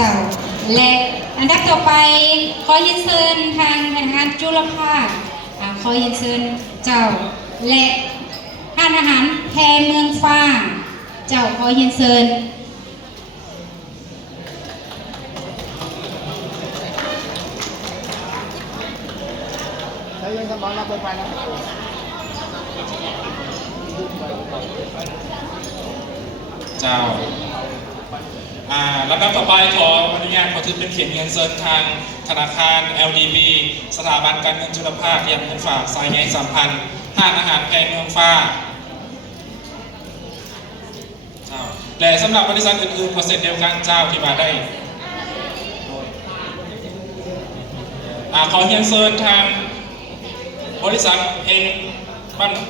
จ้าและอันดับต่อไปขอยินเชิญทางธนาคารจุลภาคขอยินเชิญเจ้าและท่านอาหารแพเมืองฟ้าเจ้าขอยินเชิญแล้วยังสมองเราเปิดไฟนะเจ้าลำดับต่อไปขออนุญาตขอถือเป็นเขียนเงินเซินทางธนาคาร LDB สถาบันการเงินจุลภาคยังเงินฝากสายใยสัมพันธ์ห้างอาหารแพงเมืองฟ้าเจ้าและสำหรับบริษัทอื่นๆก็เสร็จเดียวกันเจ้าที่มาได้ขอเงินเซินทางบริษัท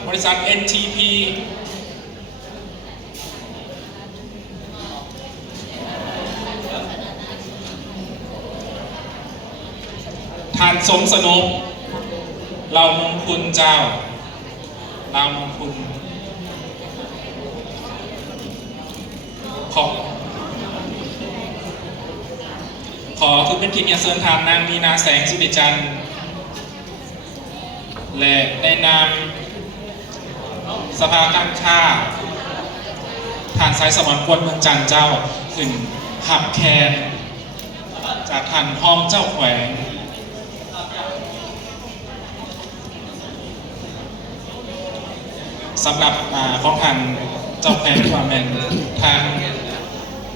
บริษัท NTPท่านสมสนุกเรามงคุณเจ้าเรามงคุณขอคือเป็นเกียรติเสริญทานนางมีนาแสงสุริจันทร์และในนามสภาการค้าท่านสายสมรกวนเมืองจันทร์เจ้าขึ้นหับแคนจากท่านห้องเจ้าแขวงสำหรับของท่านเจ้าแขวงที่ว่าแมนทาง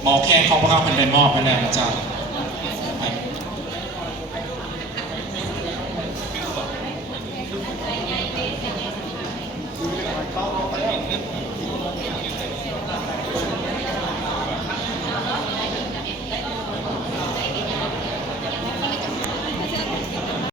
หมอแคนของพวกเขาเป็นได้มอบไปแล้วเจ้า